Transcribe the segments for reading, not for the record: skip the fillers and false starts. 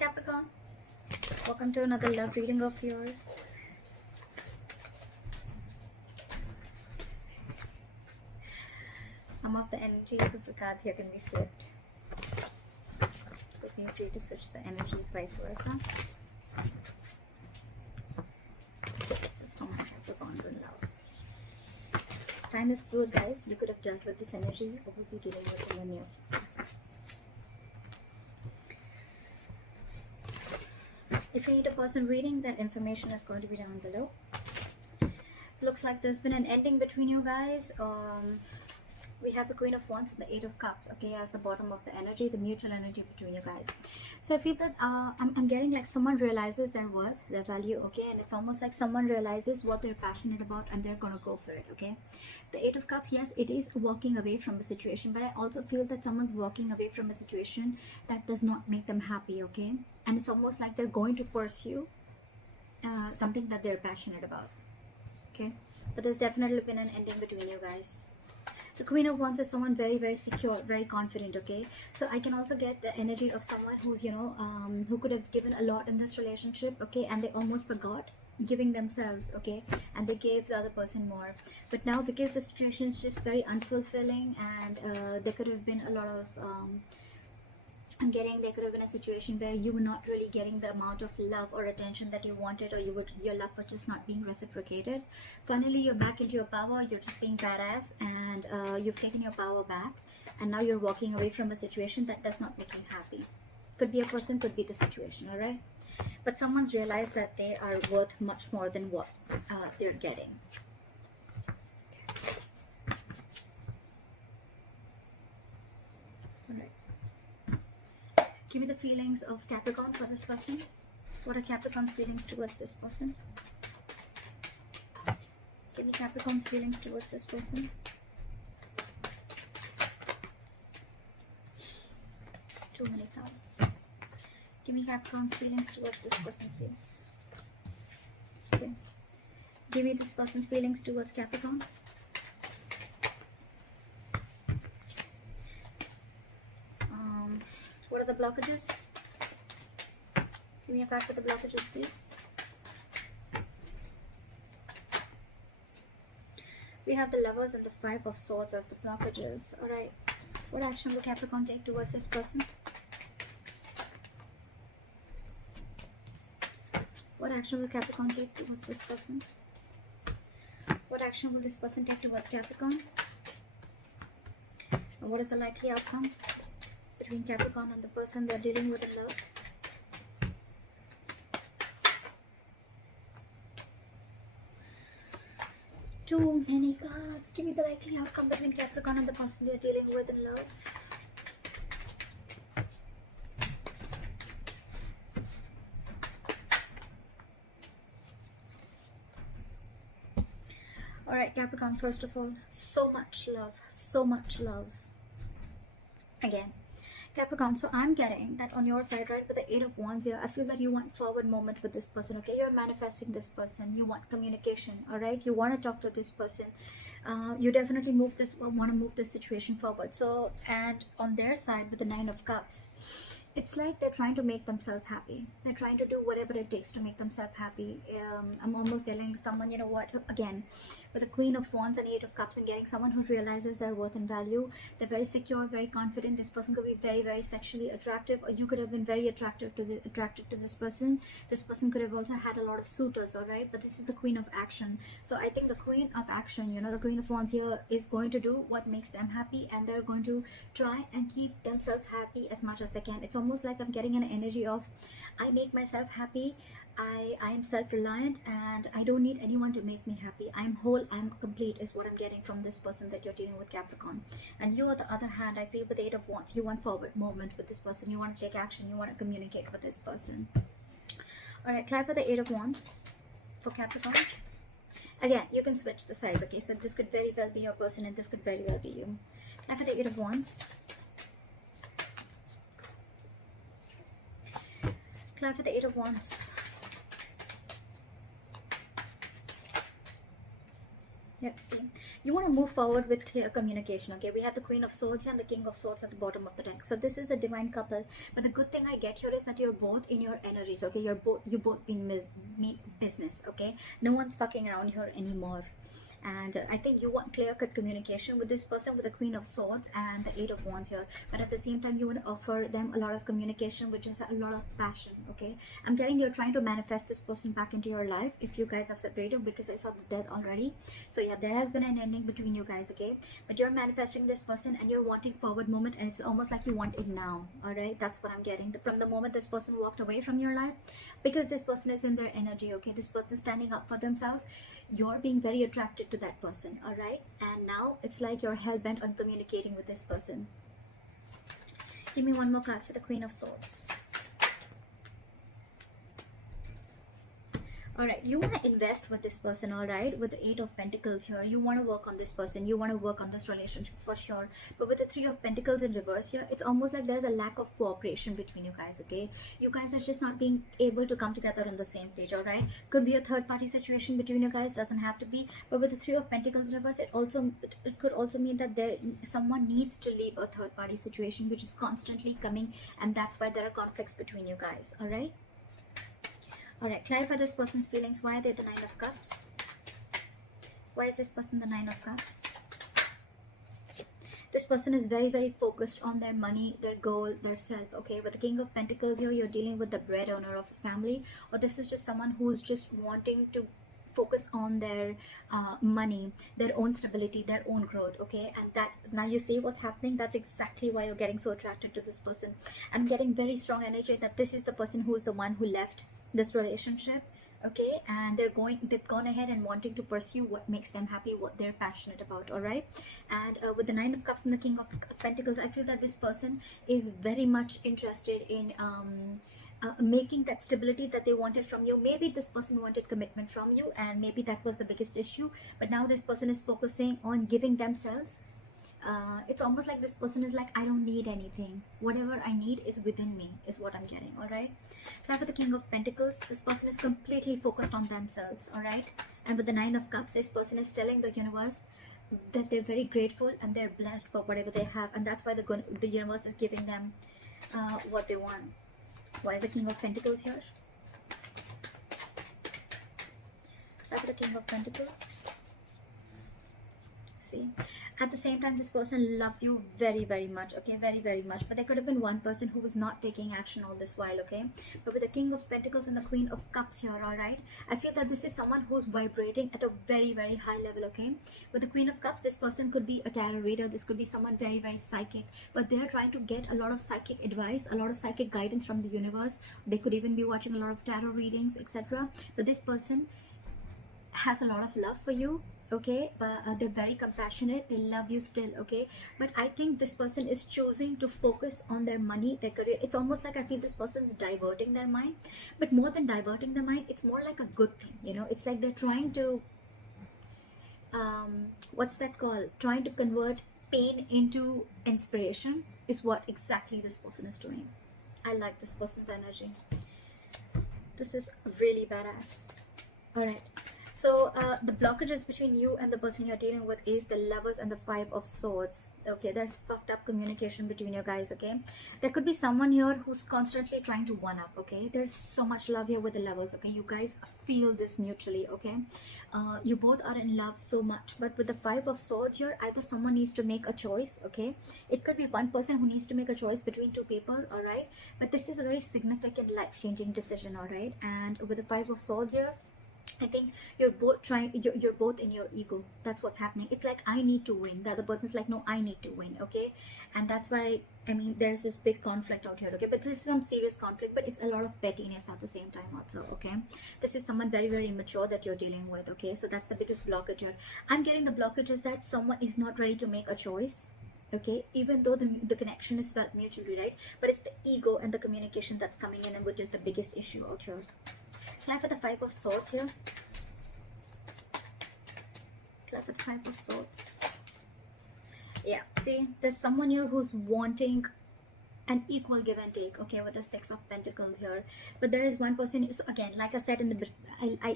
Capricorn. Welcome to another love reading of yours. Some of the energies of the cards here can be flipped. So feel free to switch the energies, vice versa. This is for my Capricorns in love. Time is fluid, guys. You could have dealt with this energy or will be dealing with it in the near future. If you need a person reading, that information is going to be down below. Looks like there's been an ending between you guys. We have the Queen of Wands and the Eight of Cups, okay, as the bottom of the energy, the mutual energy between you guys. So I feel that I'm getting like someone realizes their worth, their value, okay, and it's almost like someone realizes what they're passionate about and they're gonna go for it, okay. The Eight of Cups, yes, it is walking away from a situation, but I also feel that someone's walking away from a situation that does not make them happy, okay, and it's almost like they're going to pursue something that they're passionate about, okay, but there's definitely been an ending between you guys. The Queen of Wands is someone very, very secure, very confident, okay? So I can also get the energy of someone who's, you know, who could have given a lot in this relationship, okay? And they almost forgot giving themselves, okay? And they gave the other person more. But now, because the situation is just very unfulfilling and there could have been a lot of... I'm getting there could have been a situation where you were not really getting the amount of love or attention that you wanted, or your love was just not being reciprocated. Finally, you're back into your power. You're just being badass, and you've taken your power back, and now you're walking away from a situation that does not make you happy. Could be a person, could be the situation, all right? But someone's realized that they are worth much more than what they're getting. All right. Give me the feelings of Capricorn for this person. What are Capricorn's feelings towards this person? Give me Capricorn's feelings towards this person. Too many cards. Give me Capricorn's feelings towards this person, please. Okay. Give me this person's feelings towards Capricorn. What are the blockages? Give me a card for the blockages, please. We have the Lovers and the Five of Swords as the blockages. Alright. What action will Capricorn take towards this person? What action will Capricorn take towards this person? What action will this person take towards Capricorn? And what is the likely outcome between Capricorn and the person they're dealing with in love? Too many cards. Give me the likely outcome between Capricorn and the person they're dealing with in love. Alright, Capricorn, first of all, so much love. So much love. Again, Capricorn, so I'm getting that on your side, right, with the Eight of Wands here, I feel that you want forward moment with this person, okay? You're manifesting this person. You want communication, all right? You want to talk to this person. You definitely want to move this situation forward. So, and on their side with the Nine of Cups, it's like they're trying to make themselves happy. They're trying to do whatever it takes to make themselves happy. I'm almost getting someone, you know what, again, with the Queen of Wands and Eight of Cups, and getting someone who realizes their worth and value. They're very secure, very confident. This person could be very, very sexually attractive, or you could have been very attracted to this person. This person could have also had a lot of suitors, all right? But this is the Queen of Action. So I think the Queen of Action, you know, the Queen of Wands here is going to do what makes them happy, and they're going to try and keep themselves happy as much as they can. It's almost like I'm getting an energy of, I make myself happy, I am self-reliant, and I don't need anyone to make me happy. I'm whole, I'm complete is what I'm getting from this person that you're dealing with, Capricorn. And you, on the other hand, I feel with the Eight of Wands, you want forward movement with this person. You want to take action. You want to communicate with this person. Alright, try for the Eight of Wands for Capricorn. Again, you can switch the sides, okay? So this could very well be your person and this could very well be you. Try for the Eight of Wands. Try for the Eight of Wands. Yep, see, You want to move forward with clear communication. Okay, we have the Queen of Swords here and the King of Swords at the bottom of the deck. So this is a divine couple, but the good thing I get here is that you're both in your energies. Okay, you both being mean business. Okay, no one's fucking around here anymore. And I think you want clear-cut communication with this person, with the Queen of Swords and the Eight of Wands here, but at the same time you want to offer them a lot of communication, which is a lot of passion. Okay, I'm getting you're trying to manifest this person back into your life if you guys have separated, because I saw the death already. So yeah, there has been an ending between you guys. Okay, but you're manifesting this person and you're wanting forward movement, and it's almost like you want it now. All right, that's what I'm getting from the moment this person walked away from your life, because this person is in their energy. Okay, this person is standing up for themselves. You're being very attracted to that person. All right, and now it's like you're hell-bent on communicating with this person. Give me one more card for the Queen of Swords. All right, you want to invest with this person. All right, with the Eight of Pentacles here, you want to work on this person, you want to work on this relationship for sure. But with the Three of Pentacles in reverse here, it's almost like there's a lack of cooperation between you guys. Okay, you guys are just not being able to come together on the same page. All right, could be a third party situation between you guys, doesn't have to be. But with the Three of Pentacles in reverse, it could also mean that someone needs to leave a third party situation which is constantly coming, and that's why there are conflicts between you guys. All right. All right, clarify this person's feelings. Why are they the Nine of Cups? Why is this person the Nine of Cups? This person is very, very focused on their money, their goal, their self. Okay, with the King of Pentacles here, you're dealing with the bread owner of a family, or this is just someone who's just wanting to focus on their money, their own stability, their own growth. Okay, and that's, now you see what's happening. That's exactly why you're getting so attracted to this person. I'm getting very strong energy that this is the person who is the one who left this relationship. Okay, and they've gone ahead and wanting to pursue what makes them happy, what they're passionate about. All right, and with the Nine of Cups and the King of Pentacles, I feel that this person is very much interested in making that stability that they wanted from you. Maybe this person wanted commitment from you, and maybe that was the biggest issue, but now this person is focusing on giving themselves. It's almost like this person is like, I don't need anything, whatever I need is within me, is what I'm getting. All right, try for the King of Pentacles. This person is completely focused on themselves. All right, and with the Nine of Cups, this person is telling the universe that they're very grateful and they're blessed for whatever they have, and that's why the universe is giving them what they want. Why is the King of Pentacles here? Try for the King of Pentacles. See, at the same time, this person loves you very, very much. Okay, very, very much. But there could have been one person who was not taking action all this while. Okay, but with the King of Pentacles and the Queen of Cups here, all right, I feel that this is someone who's vibrating at a very, very high level. Okay, with the Queen of Cups, this person could be a tarot reader, this could be someone very, very psychic, but they're trying to get a lot of psychic advice, a lot of psychic guidance from the universe. They could even be watching a lot of tarot readings, etc. But this person has a lot of love for you. Okay, but they're very compassionate, they love you still. Okay, but I think this person is choosing to focus on their money, their career. It's almost like I feel this person is diverting their mind, but more than diverting their mind, it's more like a good thing, you know. It's like they're trying to what's that called, trying to convert pain into inspiration, is what exactly this person is doing. I like this person's energy. This is really badass. All right, so the blockages between you and the person you're dealing with is the Lovers and the Five of Swords. Okay, there's fucked up communication between you guys. Okay, there could be someone here who's constantly trying to one up. Okay, there's so much love here with the Lovers. Okay, you guys feel this mutually. Okay, you both are in love so much, but with the Five of Swords here, either someone needs to make a choice. Okay, it could be one person who needs to make a choice between two people. All right, but this is a very significant life-changing decision. All right, and with the Five of Swords here, I think you're both trying, you're both in your ego. That's what's happening. It's like, I need to win. The other person's like, no, I need to win. Okay, and that's why, I mean, there's this big conflict out here. Okay, but this is some serious conflict, but it's a lot of pettiness at the same time also. Okay, this is someone very, very immature that you're dealing with. Okay, so that's the biggest blockage here. I'm getting the blockage is that someone is not ready to make a choice. Okay, even though the connection is felt mutually, right, but it's the ego and the communication that's coming in, and which is the biggest issue out here. Apply for the Five of Swords here. Apply for the Five of Swords. Yeah, see, there's someone here who's wanting an equal give and take, okay, with the Six of Pentacles here. But there is one person, so again, like I said in the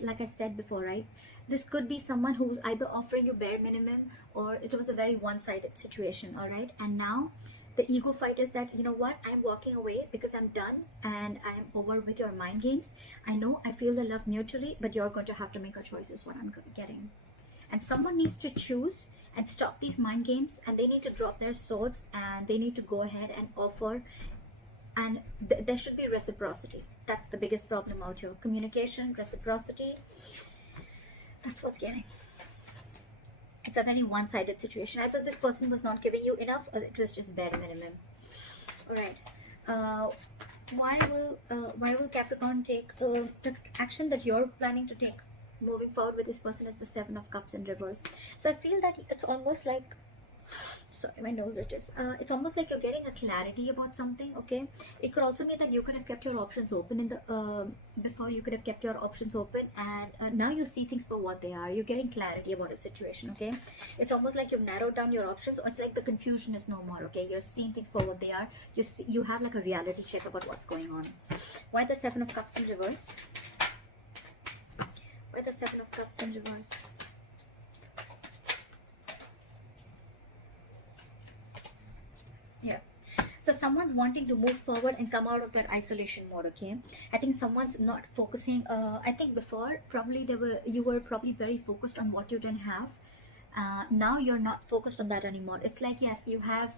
like I said before, right, this could be someone who's either offering you bare minimum, or it was a very one-sided situation, all right? And now the ego fight is that, you know what, I'm walking away because I'm done and I'm over with your mind games. I know I feel the love mutually, but you're going to have to make a choice is what I'm getting. And someone needs to choose and stop these mind games, and they need to drop their swords and they need to go ahead and offer. And there should be reciprocity. That's the biggest problem out here. Communication, reciprocity. That's what's getting. It's a very one-sided situation. Either this person was not giving you enough, or it was just bare minimum. All right. Why will Capricorn take the action that you're planning to take moving forward with this person is the Seven of Cups in reverse. So I feel that it's almost like, sorry, my nose itches. It's almost like you're getting a clarity about something, okay? It could also mean that you could have kept your options open in the before. You could have kept your options open, and now you see things for what they are. You're getting clarity about a situation, okay? It's almost like you've narrowed down your options, or it's like the confusion is no more, okay? You're seeing things for what they are. You have like a reality check about what's going on. Why the Seven of Cups in reverse? Why the Seven of Cups in reverse? Yeah. So someone's wanting to move forward and come out of that isolation mode, okay? I think someone's not focusing. I think before, probably you were probably very focused on what you didn't have. Now you're not focused on that anymore. It's like, yes, you have...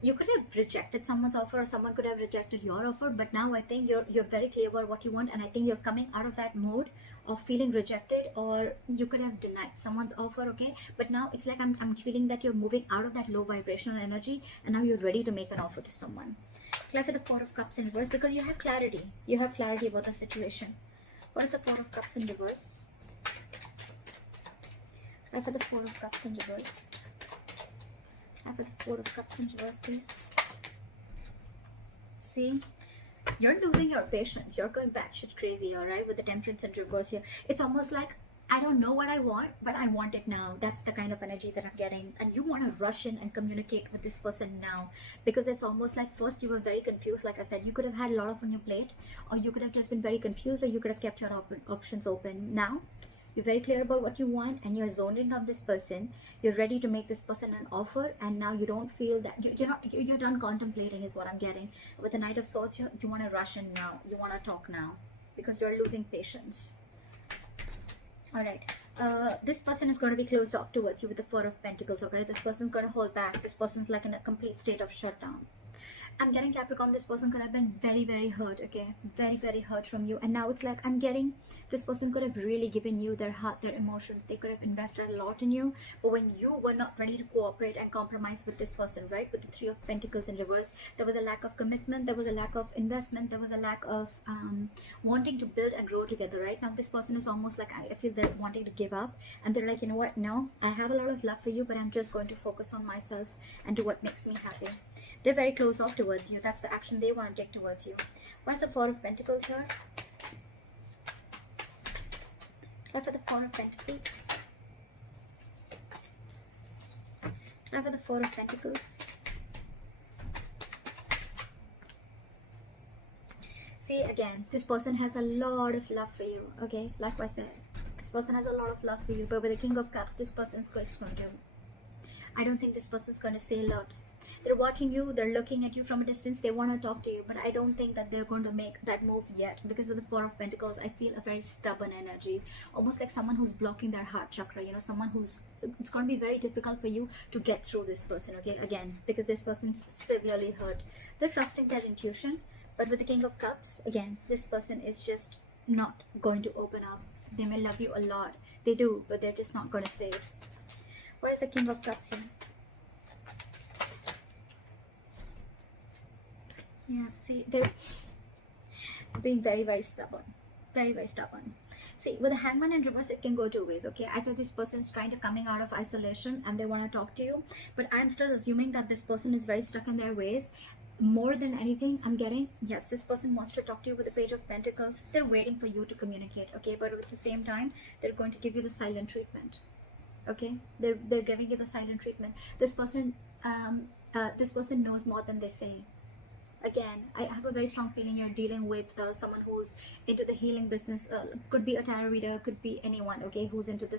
you could have rejected someone's offer, or someone could have rejected your offer, but now I think you're very clear about what you want, and I think you're coming out of that mode of feeling rejected, or you could have denied someone's offer, okay? But now it's like I'm feeling that you're moving out of that low vibrational energy, and now you're ready to make an offer to someone. Clarify the Four of Cups in reverse, because you have clarity. You have clarity about the situation. What is the Four of Cups in reverse? Clarify the Four of Cups in reverse. For the Four of Cups in reverse, please. See, you're losing your patience. You're going batshit crazy, all right, with the Temperance in reverse here. It's almost like, I don't know what I want, but I want it now. That's the kind of energy that I'm getting. And you want to rush in and communicate with this person now, because it's almost like first you were very confused. Like I said, you could have had a lot on your plate, or you could have just been very confused, or you could have kept your options open. Now you're very clear about what you want, and you're zoned in on this person. You're ready to make this person an offer, and now you don't feel that you're done contemplating is what I'm getting. With the Knight of Swords, you want to rush in now. You want to talk now because you're losing patience. All right. This person is going to be closed off towards you with the Four of Pentacles, okay? This person's going to hold back. This person's like in a complete state of shutdown. I'm getting, Capricorn, this person could have been very, very hurt, okay? Very, very hurt from you. And now it's like I'm getting, this person could have really given you their heart, their emotions. They could have invested a lot in you. But when you were not ready to cooperate and compromise with this person, right? With the Three of Pentacles in reverse, there was a lack of commitment. There was a lack of investment. There was a lack of wanting to build and grow together, right? Now this person is almost like, I feel they're wanting to give up. And they're like, you know what? No, I have a lot of love for you, but I'm just going to focus on myself and do what makes me happy. They're very close off towards you. That's the action they want to take towards you. What's the Four of Pentacles here? Try for the Four of Pentacles. Try for the Four of Pentacles. See, again, this person has a lot of love for you, okay? Like I said, this person has a lot of love for you, but with the King of Cups, this person's going to... I don't think this person's going to say a lot. They're watching you, they're looking at you from a distance, they want to talk to you, but I don't think that they're going to make that move yet, because with the Four of Pentacles, I feel a very stubborn energy, almost like someone who's blocking their heart chakra, you know, someone who's, it's going to be very difficult for you to get through this person, okay, again, because this person's severely hurt. They're trusting their intuition, but with the King of Cups, again, this person is just not going to open up. They may love you a lot, they do, but they're just not going to say it. Why is the King of Cups here? Yeah, see, they're being very, very stubborn. Very, very stubborn. See, with the Hangman in reverse, it can go two ways, okay? Either this person's trying to coming out of isolation and they want to talk to you, but I'm still assuming that this person is very stuck in their ways. More than anything, I'm getting, yes, this person wants to talk to you with the Page of Pentacles. They're waiting for you to communicate, okay? But at the same time, they're going to give you the silent treatment, okay? They're giving you the silent treatment. This person knows more than they say. Again, I have a very strong feeling you're dealing with someone who's into the healing business. Could be a tarot reader, could be anyone, okay, who's into the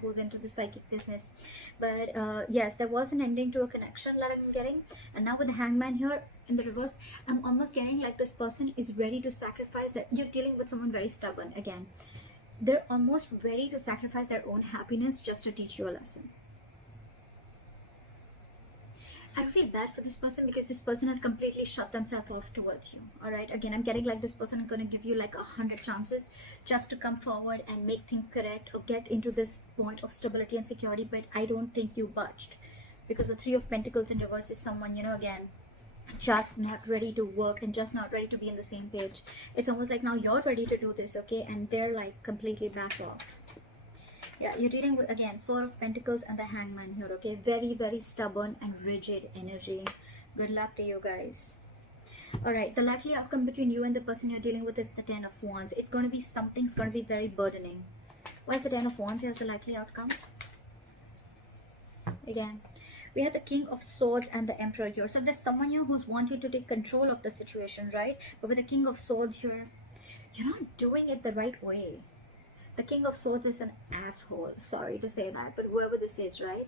who's into the psychic business. But yes, there was an ending to a connection that I'm getting. And now with the Hangman here in the reverse, I'm almost getting like this person is ready to sacrifice that. You're dealing with someone very stubborn. Again, they're almost ready to sacrifice their own happiness just to teach you a lesson. I feel bad for this person because this person has completely shut themselves off towards you. All right. Again, I'm getting like this person is going to give you like 100 chances just to come forward and make things correct or get into this point of stability and security. But I don't think you budged, because the Three of Pentacles in reverse is someone, you know, again, just not ready to work and just not ready to be in the same page. It's almost like now you're ready to do this, okay, and they're like completely back off. Yeah, you're dealing with, again, Four of Pentacles and the Hangman here, okay? Very, very stubborn and rigid energy. Good luck to you guys. All right, the likely outcome between you and the person you're dealing with is the Ten of Wands. It's going to be something's going to be very burdening. Why is the Ten of Wands here as the likely outcome? Again, we have the King of Swords and the Emperor here. So there's someone here who's wanting to take control of the situation, right? But with the King of Swords here, you're not doing it the right way. The King of Swords is an asshole. Sorry to say that, but whoever this is, right?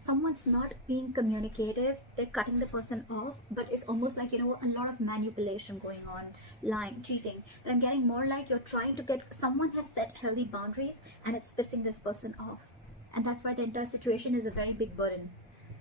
Someone's not being communicative. They're cutting the person off, but it's almost like, you know, a lot of manipulation going on, lying, cheating. But I'm getting more like you're trying to get, someone has set healthy boundaries and it's pissing this person off. And that's why the entire situation is a very big burden.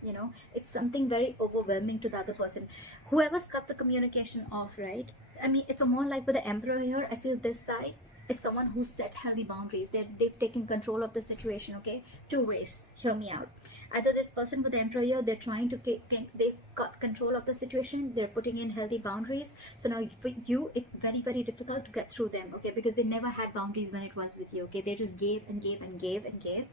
You know, it's something very overwhelming to the other person. Whoever's cut the communication off, right? I mean, it's a more like with the Emperor here, I feel this side is someone who's set healthy boundaries. They've taken control of the situation, okay? Two ways, hear me out. Either this person with the Emperor here, they're trying to they've got control of the situation, they're putting in healthy boundaries. So now for you, it's very, very difficult to get through them, okay? Because they never had boundaries when it was with you, okay? They just gave and gave and gave and gave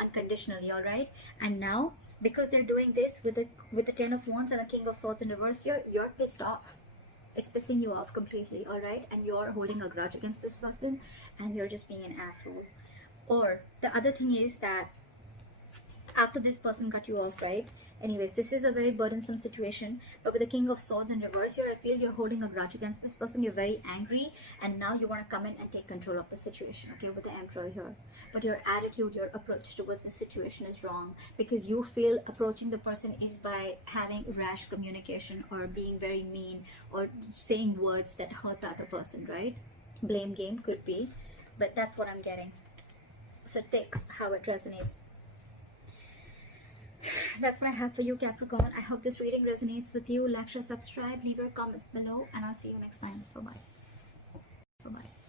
unconditionally, all right? And now, because they're doing this with the Ten of Wands and the King of Swords in reverse, you're pissed off. It's pissing you off completely, all right? And you're holding a grudge against this person and you're just being an asshole. Or the other thing is that after this person cut you off, right? Anyways, this is a very burdensome situation. But with the King of Swords in reverse here, I feel you're holding a grudge against this person. You're very angry and now you want to come in and take control of the situation, okay, with the Emperor here. But your attitude, your approach towards the situation is wrong, because you feel approaching the person is by having rash communication or being very mean or saying words that hurt the other person, right? Blame game could be, but that's what I'm getting. So take how it resonates. That's what I have for you, Capricorn. I hope this reading resonates with you. Like, share, subscribe, leave your comments below, and I'll see you next time. Bye-bye. Bye-bye.